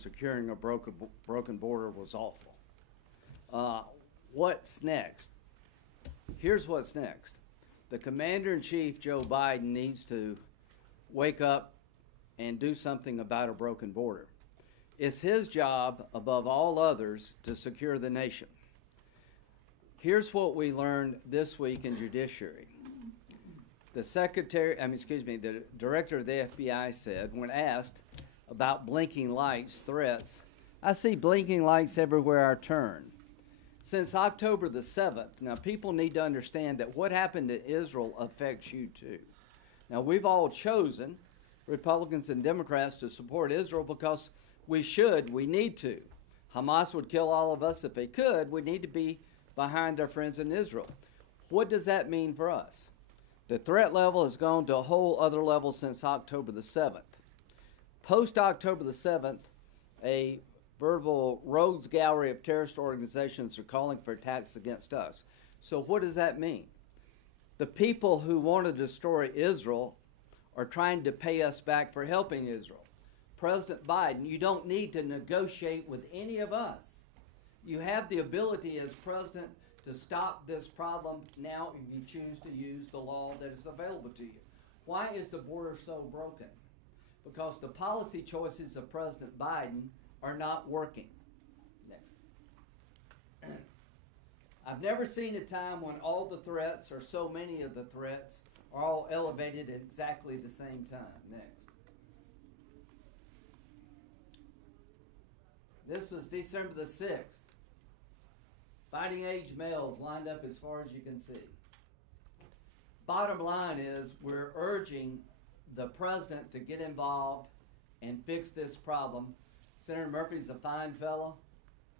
securing a broken border was awful. What's next? Here's what's next. The Commander-in-Chief, Joe Biden, needs to wake up and do something about a broken border. It's his job, above all others, to secure the nation. Here's what we learned this week in Judiciary. The director of the FBI said, when asked about blinking lights threats, "I see blinking lights everywhere I turn." Since October the 7th, now people need to understand that what happened to Israel affects you too. Now we've all chosen, Republicans and Democrats, to support Israel because we need to. Hamas would kill all of us if they could. We need to be behind our friends in Israel. What does that mean for us? The threat level has gone to a whole other level since October the 7th. Post-October the 7th, a veritable rogues gallery of terrorist organizations are calling for attacks against us. So what does that mean? The people who want to destroy Israel are trying to pay us back for helping Israel. President Biden, you don't need to negotiate with any of us. You have the ability as president to stop this problem now if you choose to use the law that is available to you. Why is the border so broken? Because the policy choices of President Biden are not working. Next. I've never seen a time when all the threats, or so many of the threats, are all elevated at exactly the same time. Next. This was December the 6th. Fighting age males lined up as far as you can see. Bottom line is, we're urging the president to get involved and fix this problem. Senator Murphy's a fine fellow,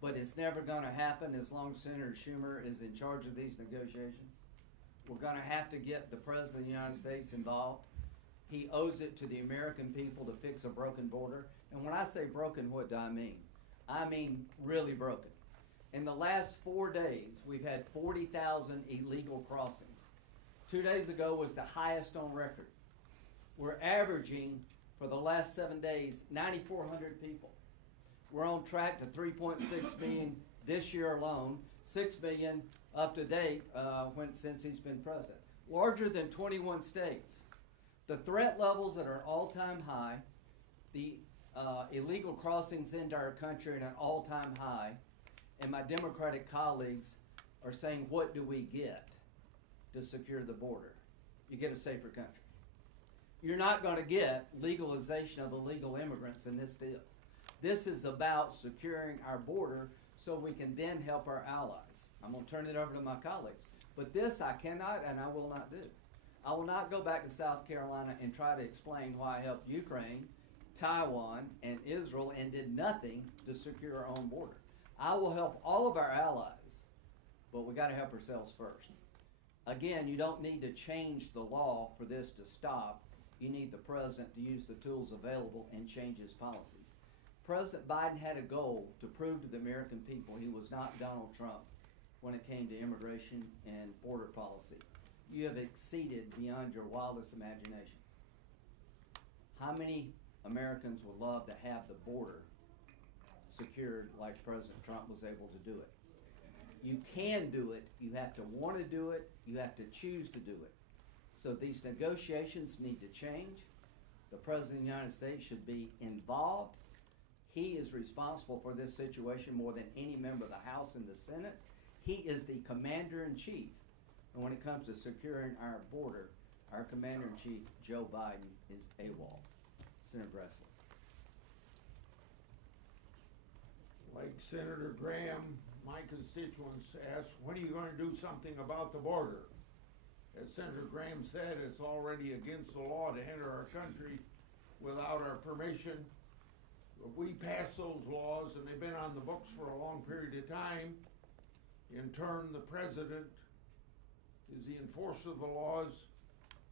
but it's never going to happen as long as Senator Schumer is in charge of these negotiations. We're going to have to get the President of the United States involved. He owes it to the American people to fix a broken border. And when I say broken, what do I mean? I mean really broken. In the last 4 days, we've had 40,000 illegal crossings. 2 days ago was the highest on record. We're averaging, for the last 7 days, 9,400 people. We're on track to 3.6 million this year alone, 6 million up to date since he's been president. Larger than 21 states. The threat levels that are an all-time high, the illegal crossings into our country at an all-time high, and my Democratic colleagues are saying, what do we get to secure the border? You get a safer country. You're not going to get legalization of illegal immigrants in this deal. This is about securing our border so we can then help our allies. I'm going to turn it over to my colleagues. But this I cannot and I will not do. I will not go back to South Carolina and try to explain why I helped Ukraine, Taiwan, and Israel and did nothing to secure our own border. I will help all of our allies, but we got to help ourselves first. Again, you don't need to change the law for this to stop. You need the president to use the tools available and change his policies. President Biden had a goal to prove to the American people he was not Donald Trump when it came to immigration and border policy. You have exceeded beyond your wildest imagination. How many Americans would love to have the border secured like President Trump was able to do it? You can do it. You have to want to do it. You have to choose to do it. So these negotiations need to change. The President of the United States should be involved. He is responsible for this situation more than any member of the House and the Senate. He is the Commander-in-Chief. And when it comes to securing our border, our Commander-in-Chief, Joe Biden, is AWOL. Senator Grassley. Like Senator Graham, my constituents asked, when are you going to do something about the border? As Senator Graham said, it's already against the law to enter our country without our permission. We passed those laws and they've been on the books for a long period of time. In turn, the president is the enforcer of the laws,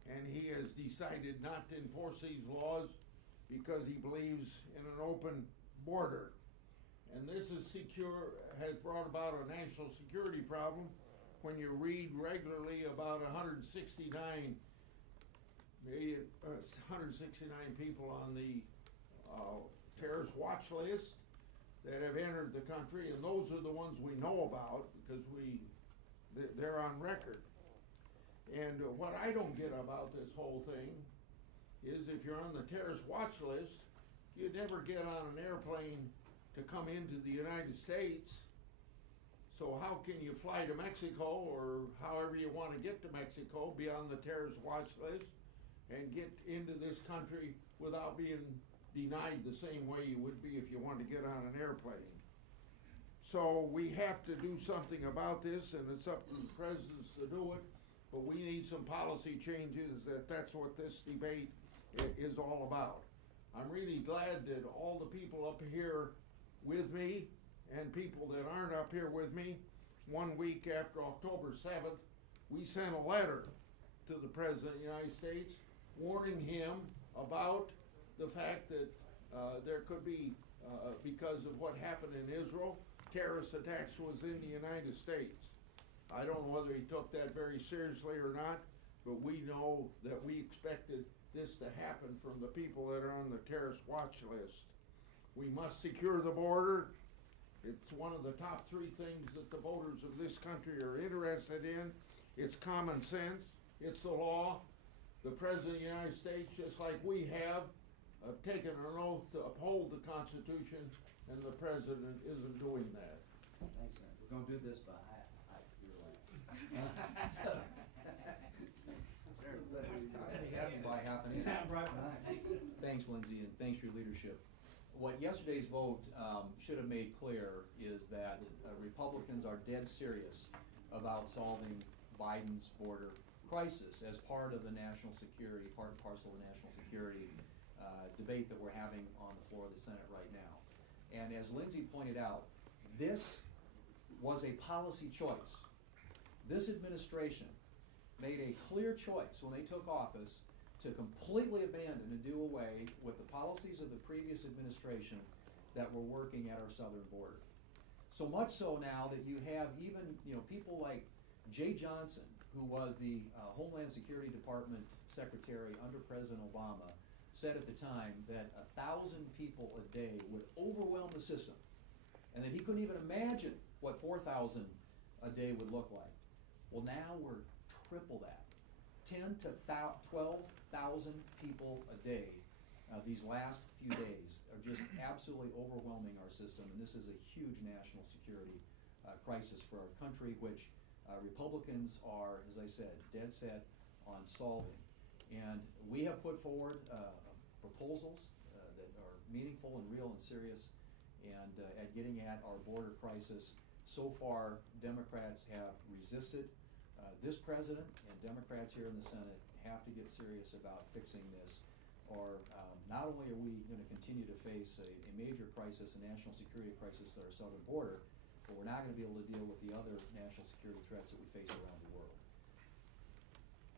and he has decided not to enforce these laws because he believes in an open border. And this has brought about a national security problem when you read regularly about 169 people on the terrorist watch list that have entered the country, and those are the ones we know about because they're on record. And what I don't get about this whole thing is if you're on the terrorist watch list, you never get on an airplane to come into the United States. So how can you fly to Mexico or however you want to get to Mexico, be on the terrorist watch list, and get into this country without being denied the same way you would be if you wanted to get on an airplane? So we have to do something about this, and it's up to the presidents to do it, but we need some policy changes. That's what this debate is all about. I'm really glad that all the people up here with me and people that aren't up here with me, 1 week after October 7th, we sent a letter to the President of the United States warning him about the fact that there could be, because of what happened in Israel, terrorist attacks within the United States. I don't know whether he took that very seriously or not, but we know that we expected this to happen from the people that are on the terrorist watch list. We must secure the border. It's one of the top 3 things that the voters of this country are interested in. It's common sense. It's the law. The President of the United States, just like we have taken an oath to uphold the Constitution, and the President isn't doing that. Thanks, Senator. We're gonna do this by half your length. We have you by half an inch. Thanks, Lindsay, and thanks for your leadership. What yesterday's vote should have made clear is that Republicans are dead serious about solving Biden's border crisis as part of the national security, part and parcel of the national security debate that we're having on the floor of the Senate right now. And as Lindsay pointed out, this was a policy choice. This administration made a clear choice when they took office to completely abandon and do away with the policies of the previous administration that were working at our southern border. So much so now that you have even people like Jay Johnson, who was the Homeland Security Department Secretary under President Obama, said at the time that 1,000 people a day would overwhelm the system, and that he couldn't even imagine what 4,000 a day would look like. Well, now we're triple that. 10 to 12,000 people a day these last few days are just absolutely overwhelming our system, and this is a huge national security crisis for our country, which Republicans are, as I said, dead set on solving. And we have put forward proposals that are meaningful and real and serious and at getting at our border crisis. So far, Democrats have resisted. This president and Democrats here in the Senate have to get serious about fixing this, or not only are we going to continue to face a major crisis, a national security crisis at our southern border, but we're not going to be able to deal with the other national security threats that we face around the world.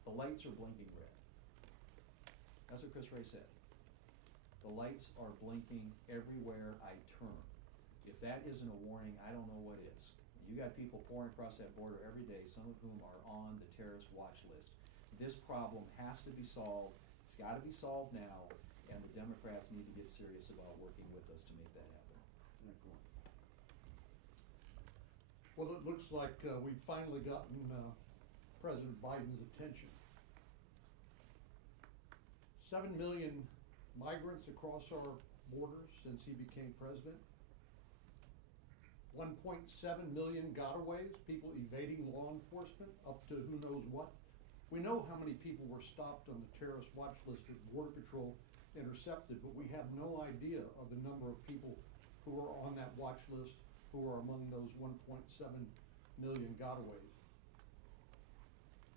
The lights are blinking red. That's what Chris Wray said. The lights are blinking everywhere I turn. If that isn't a warning, I don't know what is. You got people pouring across that border every day, some of whom are on the terrorist watch list. This problem has to be solved. It's got to be solved now, and the Democrats need to get serious about working with us to make that happen. Well, it looks like we've finally gotten President Biden's attention. 7 million migrants across our borders since he became president. 1.7 million gotaways, people evading law enforcement, up to who knows what. We know how many people were stopped on the terrorist watch list that Border Patrol intercepted, but we have no idea of the number of people who are on that watch list, who are among those 1.7 million gotaways.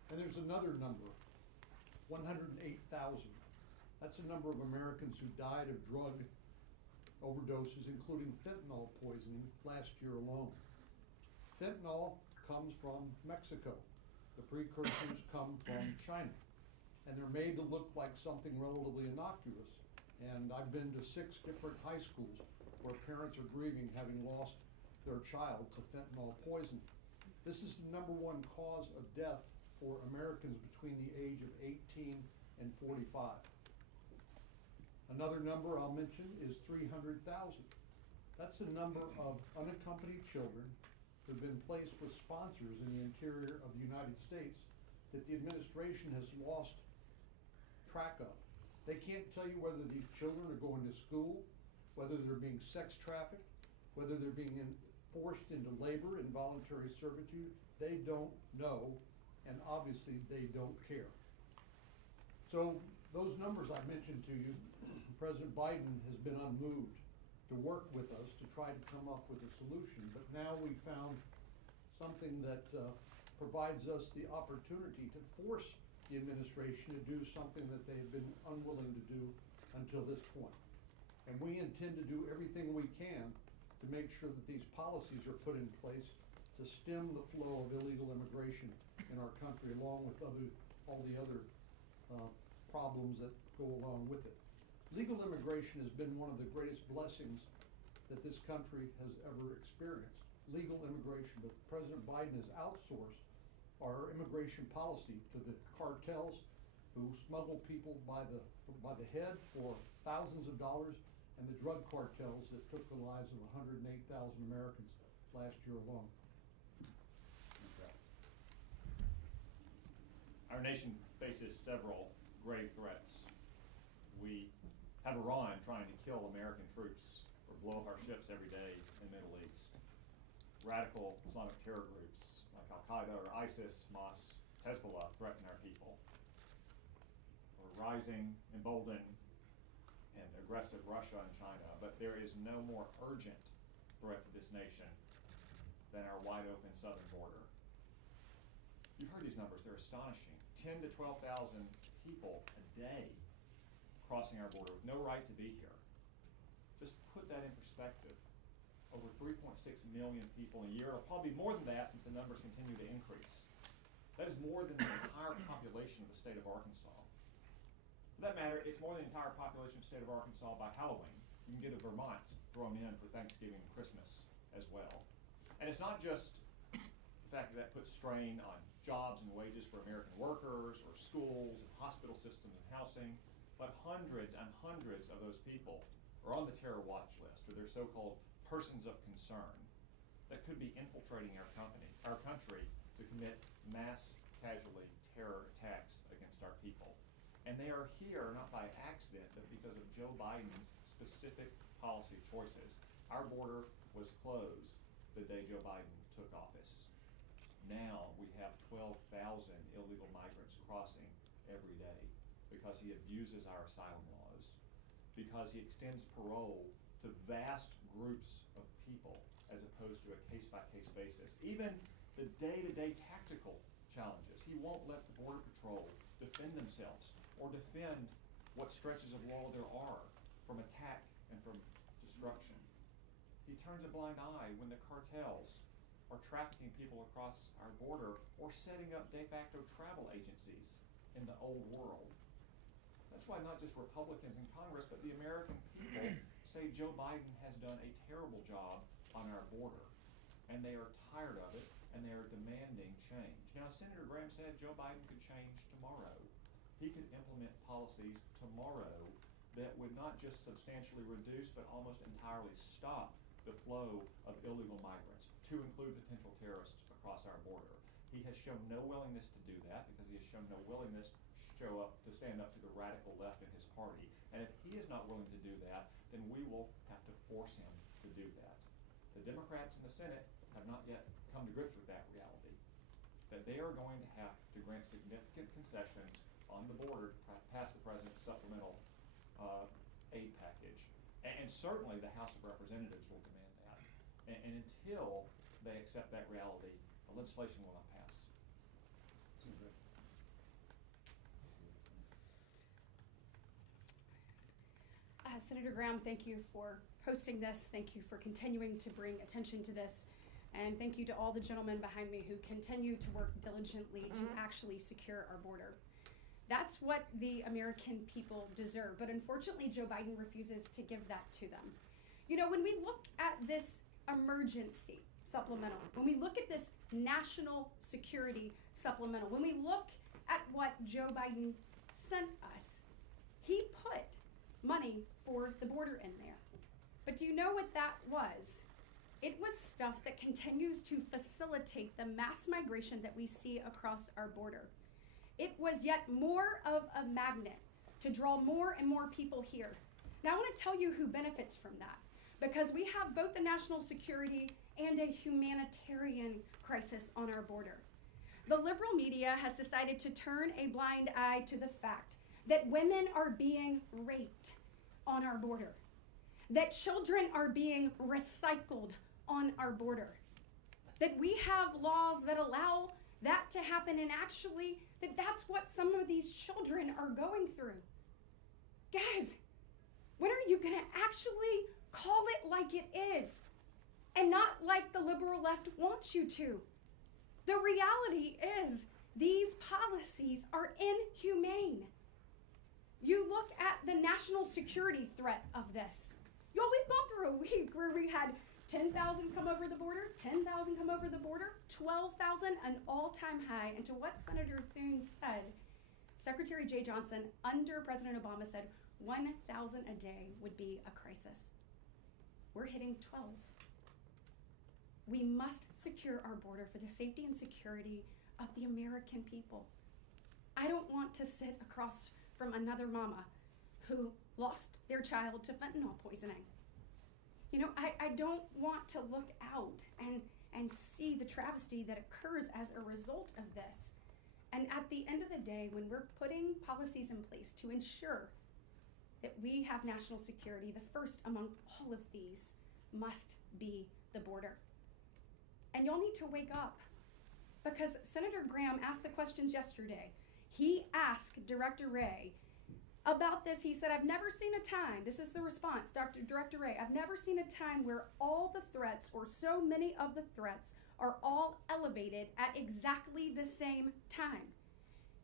And there's another number, 108,000. That's the number of Americans who died of drug overdoses, including fentanyl poisoning, last year alone. Fentanyl comes from Mexico. The precursors come from China. And they're made to look like something relatively innocuous. And I've been to 6 different high schools where parents are grieving having lost their child to fentanyl poisoning. This is the #1 cause of death for Americans between the age of 18 and 45. Another number I'll mention is 300,000. That's the number of unaccompanied children who've been placed with sponsors in the interior of the United States that the administration has lost track of. They can't tell you whether these children are going to school, whether they're being sex trafficked, whether they're being forced into labor, involuntary servitude. They don't know, and obviously they don't care. So those numbers I mentioned to you, President Biden has been unmoved to work with us to try to come up with a solution. But now we found something that provides us the opportunity to force the administration to do something that they have been unwilling to do until this point. And we intend to do everything we can to make sure that these policies are put in place to stem the flow of illegal immigration in our country, along with all the other problems that go along with it. Legal immigration has been one of the greatest blessings that this country has ever experienced. Legal immigration, but President Biden has outsourced our immigration policy to the cartels who smuggle people by the head for thousands of dollars, and the drug cartels that took the lives of 108,000 Americans last year alone. Our nation faces several grave threats. We have Iran trying to kill American troops or blow up our ships every day in the Middle East. Radical Islamic terror groups like Al-Qaeda or ISIS, Hamas, Hezbollah threaten our people. We're rising, emboldened, and aggressive Russia and China, but there is no more urgent threat to this nation than our wide open southern border. You've heard these numbers, they're astonishing. 10 to 12,000 people a day crossing our border with no right to be here. Just put that in perspective. Over 3.6 million people a year, it'll probably be more than that since the numbers continue to increase. That is more than the entire population of the state of Arkansas. For that matter, it's more than the entire population of the state of Arkansas by Halloween. You can get a Vermont thrown in for Thanksgiving and Christmas as well. And it's not just the fact that puts strain on jobs and wages for American workers or schools and hospital systems and housing, but hundreds and hundreds of those people are on the terror watch list, or they're so-called persons of concern that could be infiltrating our country to commit mass casualty terror attacks against our people. And they are here not by accident, but because of Joe Biden's specific policy choices. Our border was closed the day Joe Biden took office. Now we have 12,000 illegal migrants crossing every day because he abuses our asylum laws, because he extends parole to vast groups of people as opposed to a case-by-case basis. Even the day-to-day tactical challenges. He won't let the Border Patrol defend themselves or defend what stretches of wall there are from attack and from destruction. He turns a blind eye when the cartels are trafficking people across our border or setting up de facto travel agencies in the old world. That's why not just Republicans in Congress, but the American people say Joe Biden has done a terrible job on our border. And they are tired of it, and they are demanding change. Now, Senator Graham said Joe Biden could change tomorrow. He could implement policies tomorrow that would not just substantially reduce, but almost entirely stop the flow of illegal migrants, to include potential terrorists across our border. He has shown no willingness to do that because he has shown no willingness to stand up to the radical left in his party. And if he is not willing to do that, then we will have to force him to do that. The Democrats in the Senate have not yet come to grips with that reality, that they are going to have to grant significant concessions on the border to pass the president's supplemental aid package. And certainly the House of Representatives will demand that. And until they accept that reality, the legislation will not pass. Senator Graham, thank you for hosting this. Thank you for continuing to bring attention to this. And thank you to all the gentlemen behind me who continue to work diligently to actually secure our border. That's what the American people deserve. But unfortunately, Joe Biden refuses to give that to them. You know, when we look at this emergency supplemental, when we look at this national security supplemental, when we look at what Joe Biden sent us, he put money for the border in there. But do you know what that was? It was stuff that continues to facilitate the mass migration that we see across our border. It was yet more of a magnet to draw more and more people here. Now I want to tell you who benefits from that, because we have both a national security and a humanitarian crisis on our border. The liberal media has decided to turn a blind eye to the fact that women are being raped on our border, that children are being recycled on our border, that we have laws that allow that to happen, and actually that's what some of these children are going through. Guys, when are you gonna actually call it like it is and not like the liberal left wants you to? The reality is these policies are inhumane. You look at the national security threat of this. Y'all, we've gone through a week where we had 10,000 come over the border, 10,000 come over the border, 12,000, an all-time high. And to what Senator Thune said, Secretary Jay Johnson under President Obama said 1,000 a day would be a crisis. We're hitting 12. We must secure our border for the safety and security of the American people. I don't want to sit across from another mama who lost their child to fentanyl poisoning. You know, I don't want to look out and see the travesty that occurs as a result of this. And at the end of the day, when we're putting policies in place to ensure that we have national security, the first among all of these must be the border. And y'all need to wake up, because Senator Graham asked the questions yesterday. He asked Director Wray about this. He said, I've never seen a time, this is the response, Director Wray, I've never seen a time where all the threats, or so many of the threats, are all elevated at exactly the same time.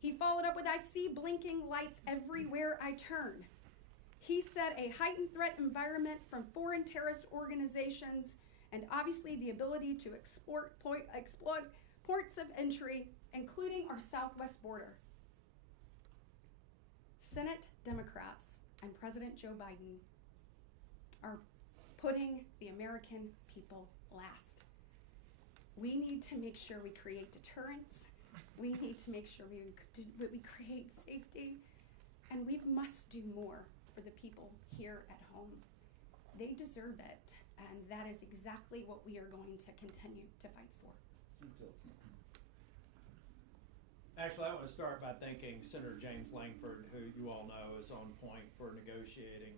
He followed up with, I see blinking lights everywhere I turn. He said a heightened threat environment from foreign terrorist organizations, and obviously the ability to exploit ports of entry, including our southwest border. Senate Democrats and President Joe Biden are putting the American people last. We need to make sure we create deterrence. We need to make sure we create safety, and we must do more for the people here at home. They deserve it, and that is exactly what we are going to continue to fight for. Actually, I want to start by thanking Senator James Langford, who you all know is on point for negotiating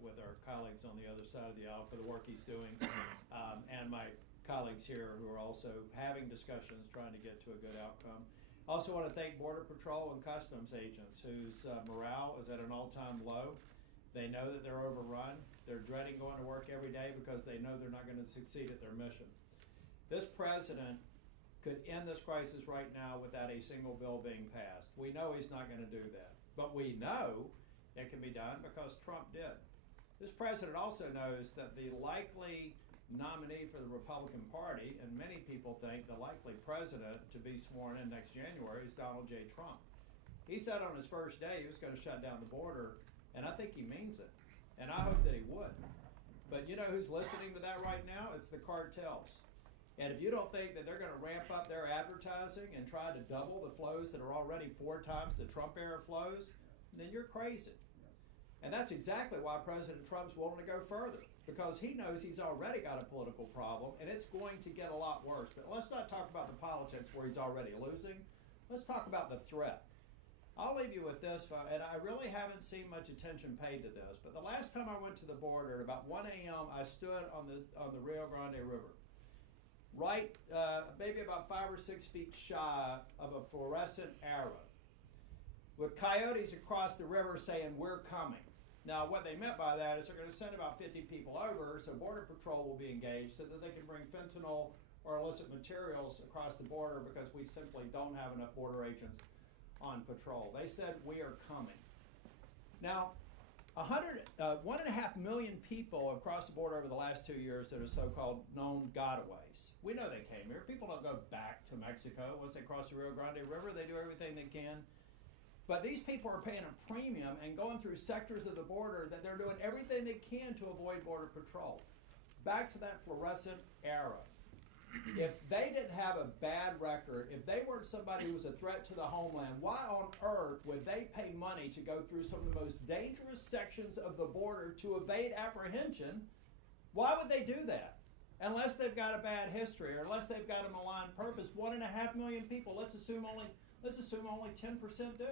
with our colleagues on the other side of the aisle for the work he's doing, and my colleagues here who are also having discussions trying to get to a good outcome. I also want to thank Border Patrol and Customs agents whose morale is at an all-time low. They know that they're overrun. They're dreading going to work every day because they know they're not going to succeed at their mission. This president could end this crisis right now without a single bill being passed. We know he's not going to do that, but we know it can be done because Trump did. This president also knows that the likely nominee for the Republican Party, and many people think the likely president to be sworn in next January, is Donald J. Trump. He said on his first day he was going to shut down the border, and I think he means it, and I hope that he would. But you know who's listening to that right now? It's the cartels. And if you don't think that they're going to ramp up their advertising and try to double the flows that are already 4 times the Trump era flows, then you're crazy. And that's exactly why President Trump's willing to go further, because he knows he's already got a political problem and it's going to get a lot worse. But let's not talk about the politics where he's already losing. Let's talk about the threat. I'll leave you with this, and I really haven't seen much attention paid to this, but the last time I went to the border at about 1 a.m., I stood on the Rio Grande River, right maybe about 5 or 6 feet shy of a fluorescent arrow, with coyotes across the river saying, "We're coming." Now, what they meant by that is they're going to send about 50 people over, so Border Patrol will be engaged so that they can bring fentanyl or illicit materials across the border, because we simply don't have enough border agents on patrol. They said, "We are coming." Now, 1.5 million people have crossed the border over the last 2 years that are so-called known gotaways. We know they came here. People don't go back to Mexico once they cross the Rio Grande River. They do everything they can. But these people are paying a premium and going through sectors of the border that they're doing everything they can to avoid Border Patrol. Back to that fluorescent era. If they didn't have a bad record, if they weren't somebody who was a threat to the homeland, why on earth would they pay money to go through some of the most dangerous sections of the border to evade apprehension? Why would they do that? Unless they've got a bad history or unless they've got a malign purpose. 1.5 million people, let's assume only 10% do.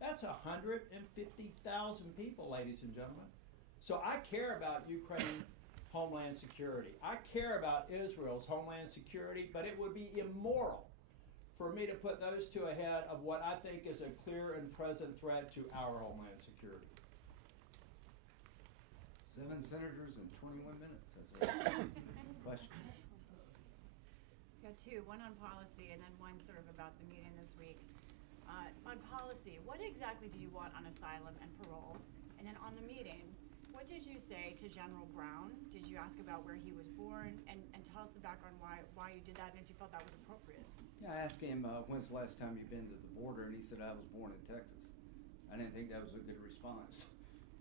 That's 150,000 people, ladies and gentlemen. So I care about Ukraine homeland security. I care about Israel's homeland security, but it would be immoral for me to put those two ahead of what I think is a clear and present threat to our homeland security. 7 senators in 21 minutes. That's questions. Got two, one on policy and then one sort of about the meeting this week. On policy, what exactly do you want on asylum and parole? And then on the meeting, what did you say to General Brown? Did you ask about where he was born? And tell us the background why you did that and if you felt that was appropriate. Yeah, I asked him, when's the last time you've been to the border? And he said, I was born in Texas. I didn't think that was a good response.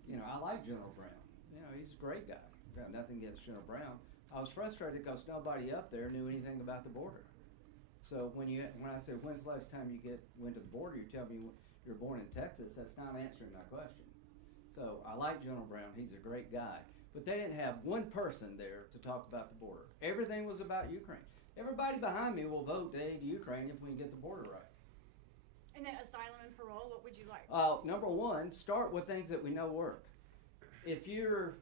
You know, I like General Brown. You know, he's a great guy. I've got nothing against General Brown. I was frustrated because nobody up there knew anything about the border. So when I said, when's the last time you went to the border, you tell me you're born in Texas, that's not answering my question. So I like General Brown. He's a great guy. But they didn't have one person there to talk about the border. Everything was about Ukraine. Everybody behind me will vote to aid Ukraine if we can get the border right. And then asylum and parole, what would you like? Number one, start with things that we know work. If you're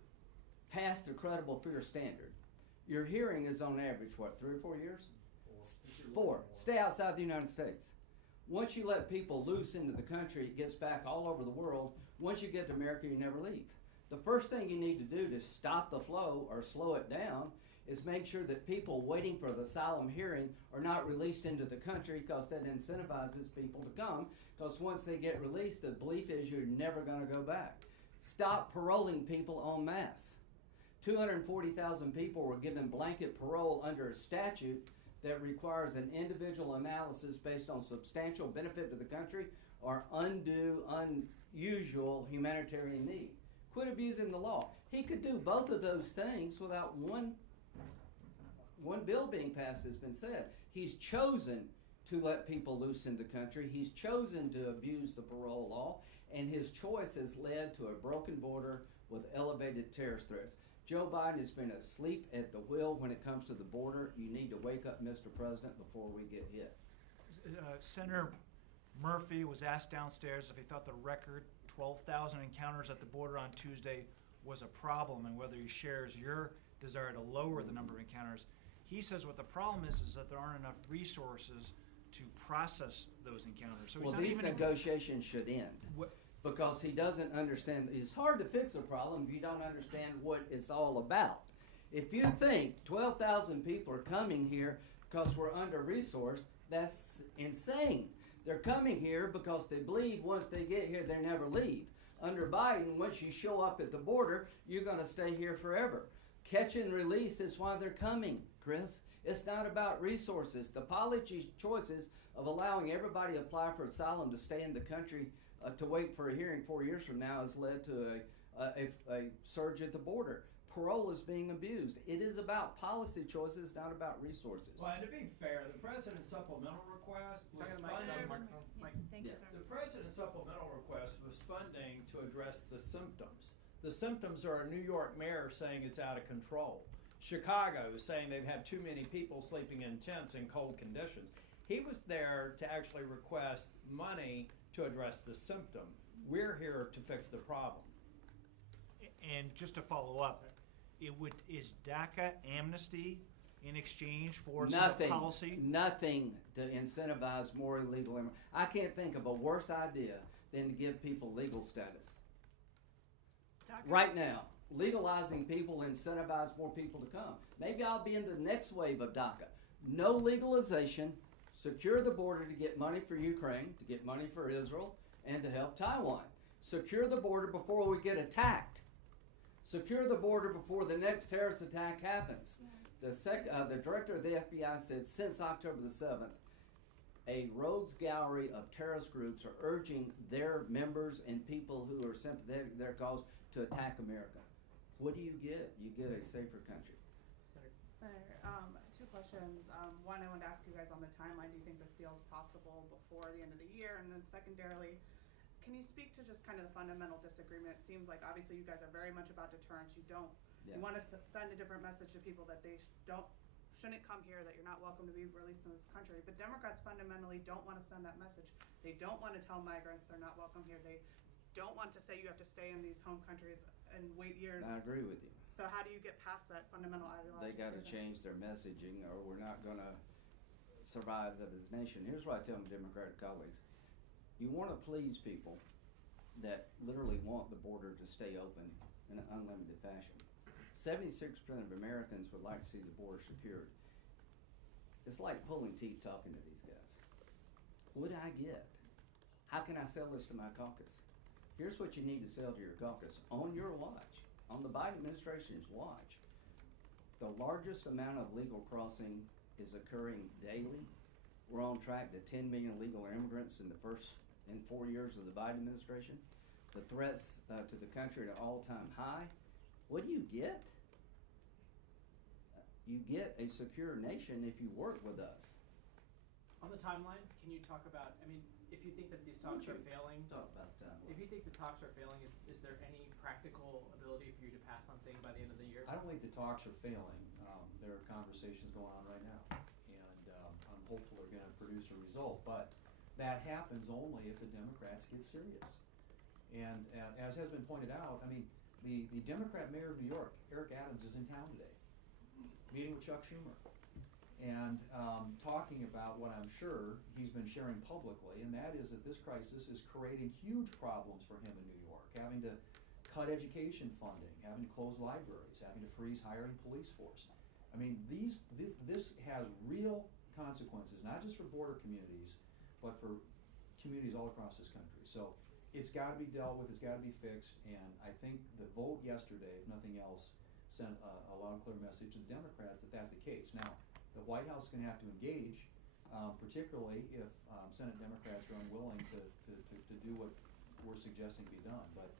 past the credible fear standard, your hearing is on average, 3 or 4 years? 4. Stay outside the United States. Once you let people loose into the country, it gets back all over the world. Once you get to America, you never leave. The first thing you need to do to stop the flow or slow it down is make sure that people waiting for the asylum hearing are not released into the country, because that incentivizes people to come, because once they get released, the belief is you're never going to go back. Stop paroling people en masse. 240,000 people were given blanket parole under a statute that requires an individual analysis based on substantial benefit to the country or unusual humanitarian need. Quit abusing the law. He could do both of those things without one bill being passed, has been said. He's chosen to let people loose in the country. He's chosen to abuse the parole law, and his choice has led to a broken border with elevated terrorist threats. Joe Biden has been asleep at the wheel when it comes to the border. You need to wake up, Mr. President, before we get hit. Senator Murphy was asked downstairs if he thought the record 12,000 encounters at the border on Tuesday was a problem, and whether he shares your desire to lower the number of encounters. He says what the problem is that there aren't enough resources to process those encounters. So well, these negotiations should end. Because he doesn't understand. It's hard to fix a problem if you don't understand what it's all about. If you think 12,000 people are coming here because we're under-resourced, that's insane. They're coming here because they believe once they get here, they never leave. Under Biden, once you show up at the border, you're going to stay here forever. Catch and release is why they're coming, Chris. It's not about resources. The policy choices of allowing everybody to apply for asylum to stay in the country to wait for a hearing 4 years from now has led to a surge at the border. Parole is being abused. It is about policy choices, not about resources. Well, and to be fair, the president's supplemental request was the president's supplemental request was funding to address the symptoms. The symptoms are a New York mayor saying it's out of control. Chicago is saying they've had too many people sleeping in tents in cold conditions. He was there to actually request money to address the symptom. We're here to fix the problem. And just to follow up, is DACA amnesty in exchange for some policy? Nothing to incentivize more illegal immigrants. I can't think of a worse idea than to give people legal status. DACA? Right now, legalizing people incentivize more people to come. Maybe I'll be in the next wave of DACA. No legalization. Secure the border to get money for Ukraine, to get money for Israel, and to help Taiwan. Secure the border before we get attacked. Secure the border before the next terrorist attack happens. Yes. The director of the FBI said since October the 7th, a rogues gallery of terrorist groups are urging their members and people who are sympathetic to their cause to attack America. What do you get? You get a safer country. Senator, two questions. One, I wanted to ask you guys on the timeline. Do you think this deal is possible before the end of the year? And then secondarily, can you speak to just kind of the fundamental disagreement? It seems like obviously you guys are very much about deterrence. You don't. Yeah. You want to send a different message to people that they shouldn't come here, that you're not welcome to be released in this country. But Democrats fundamentally don't want to send that message. They don't want to tell migrants they're not welcome here. They don't want to say you have to stay in these home countries and wait years. I agree with you. So how do you get past that fundamental ideology? They got to change their messaging, or we're not going to survive as a nation. Here's what I tell my Democratic colleagues: you want to please people that literally want the border to stay open in an unlimited fashion. 76% of Americans would like to see the border secured. It's like pulling teeth talking to these guys. What do I get? How can I sell this to my caucus? Here's what you need to sell to your caucus on your watch, on the Biden administration's watch. The largest amount of legal crossing is occurring daily. We're on track to 10 million legal immigrants in 4 years of the Biden administration. The threats to the country are at an all-time high. What do you get? You get a secure nation if you work with us. On the timeline, can you talk about, I mean, if you think that these talks are failing, Talk about if you think the talks are failing, is there any practical ability for you to pass something by the end of the year? I don't think the talks are failing. There are conversations going on right now, and I'm hopeful they're going to produce a result. But that happens only if the Democrats get serious. And as has been pointed out, I mean, the Democrat mayor of New York, Eric Adams, is in town today, meeting with Chuck Schumer, and talking about what I'm sure he's been sharing publicly, and that is that this crisis is creating huge problems for him in New York, having to cut education funding, having to close libraries, having to freeze hiring police force. I mean, this has real consequences, not just for border communities, but for communities all across this country. So it's got to be dealt with, it's got to be fixed, and I think the vote yesterday, if nothing else, sent a loud and clear message to the Democrats that that's the case. Now, the White House is going to have to engage, particularly if Senate Democrats are unwilling to do what we're suggesting be done. But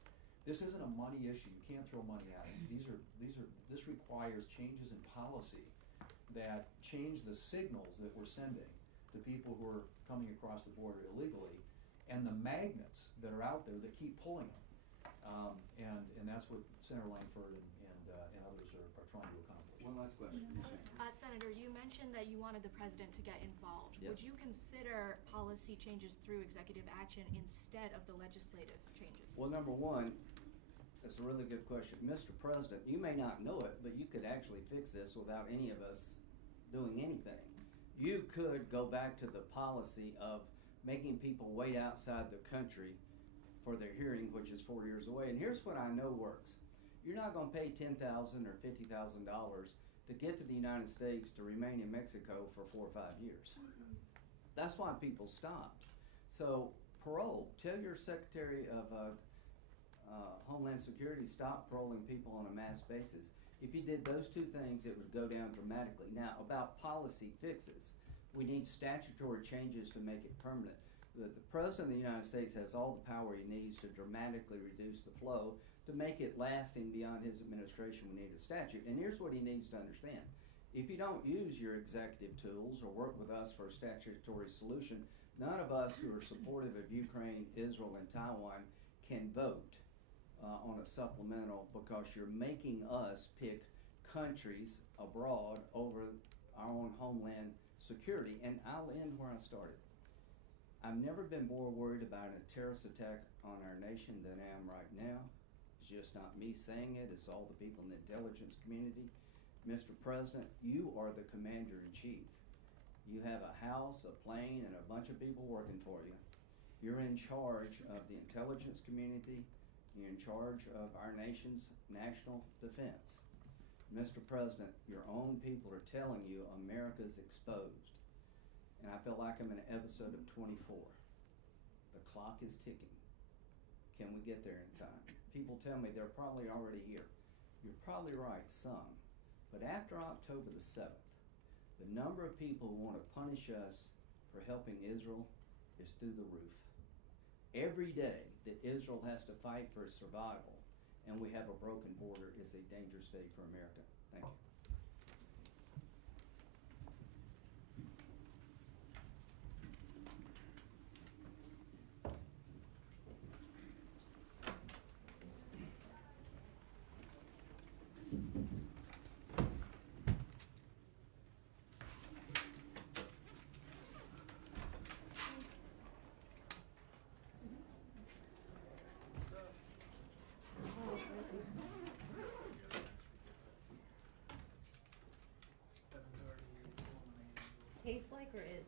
this isn't a money issue. You can't throw money at it. This requires changes in policy that change the signals that we're sending to people who are coming across the border illegally, and the magnets that are out there that keep pulling them. And that's what Senator Langford and others are trying to accomplish. One last question. Senator, you mentioned that you wanted the president to get involved. Yes. Would you consider policy changes through executive action instead of the legislative changes? Well, number one, that's a really good question. Mr. President, you may not know it, but you could actually fix this without any of us doing anything. You could go back to the policy of making people wait outside the country for their hearing, which is 4 years away. And here's what I know works. You're not going to pay $10,000 or $50,000 to get to the United States to remain in Mexico for 4 or 5 years. That's why people stopped. So parole, tell your Secretary of Homeland Security, stop paroling people on a mass basis. If you did those two things, it would go down dramatically. Now, about policy fixes, we need statutory changes to make it permanent. The President of the United States has all the power he needs to dramatically reduce the flow. To make it lasting beyond his administration, we need a statute. And here's what he needs to understand. If you don't use your executive tools or work with us for a statutory solution, none of us who are supportive of Ukraine, Israel, and Taiwan can vote on a supplemental, because you're making us pick countries abroad over our own homeland security. And I'll end where I started. I've never been more worried about a terrorist attack on our nation than I am right now. It's just not me saying it, it's all the people in the intelligence community. Mr. President, you are the commander-in-chief. You have a house, a plane, and a bunch of people working for you. You're in charge of the intelligence community. You're in charge of our nation's national defense. Mr. President, your own people are telling you America's exposed. And I feel like I'm in an episode of 24. The clock is ticking. Can we get there in time? People tell me they're probably already here. You're probably right, some. But after October the 7th, the number of people who want to punish us for helping Israel is through the roof. Every day that Israel has to fight for survival and we have a broken border is a dangerous day for America. Thank you. Tastes like or is?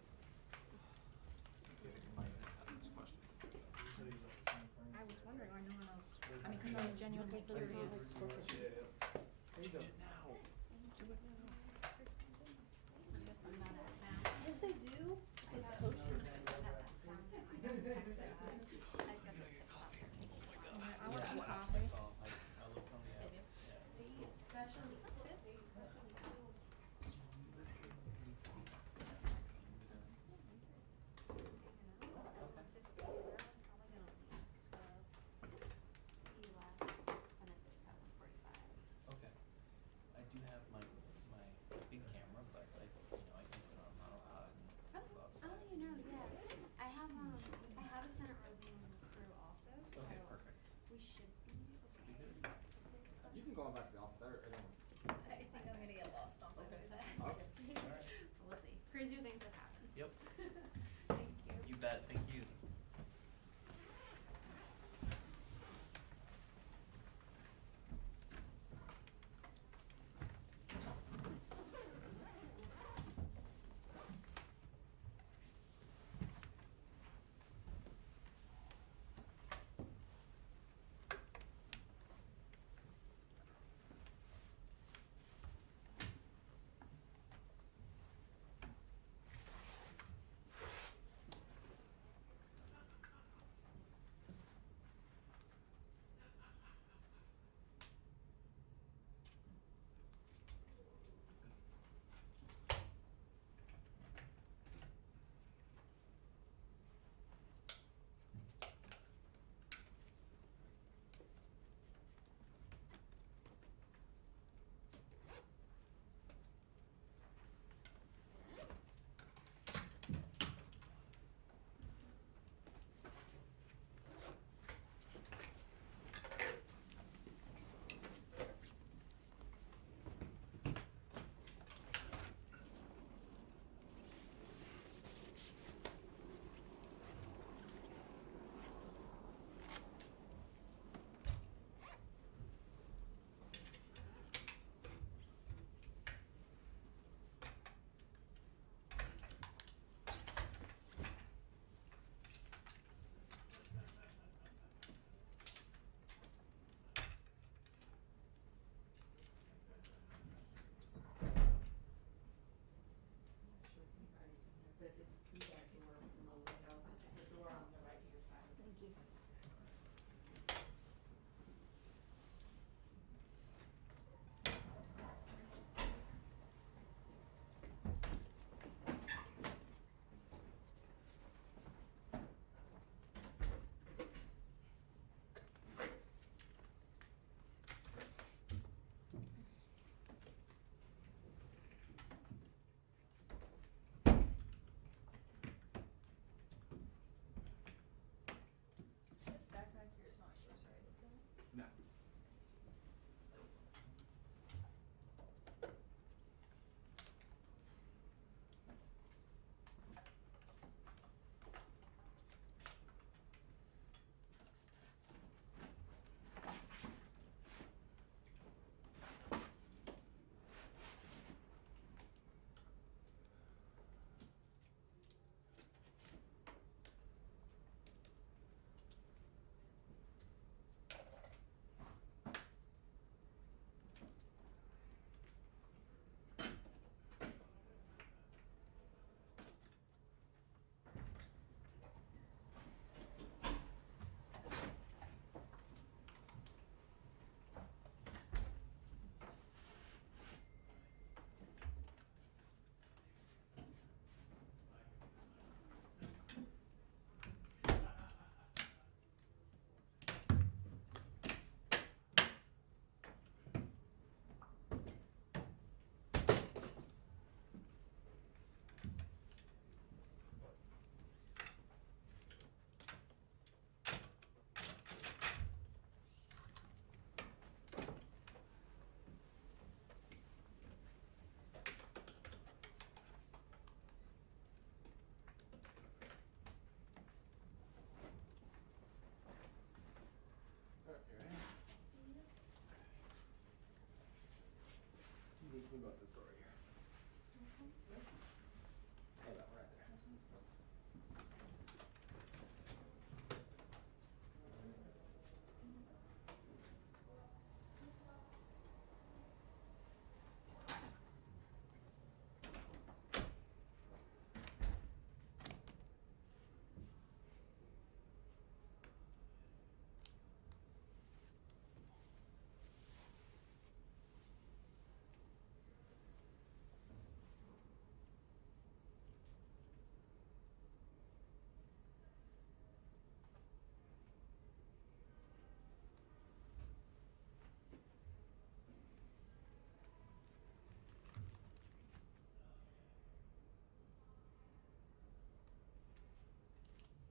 I was wondering why no one else, I mean, cause I was genuinely curious. Yes, they do. It's kosher. I want some coffee. Okay. I do have my big camera, but I can put on monopod and go outside. Oh, you know, yeah. I have a Senate review crew also, so Okay, perfect. we should be okay. Be good. You can go on back to the office. I don't. I think I'm gonna get lost on my way back. Okay. We'll see. Crazier things have happened. Yep. Thank you. You bet. Thank you. We'll go at this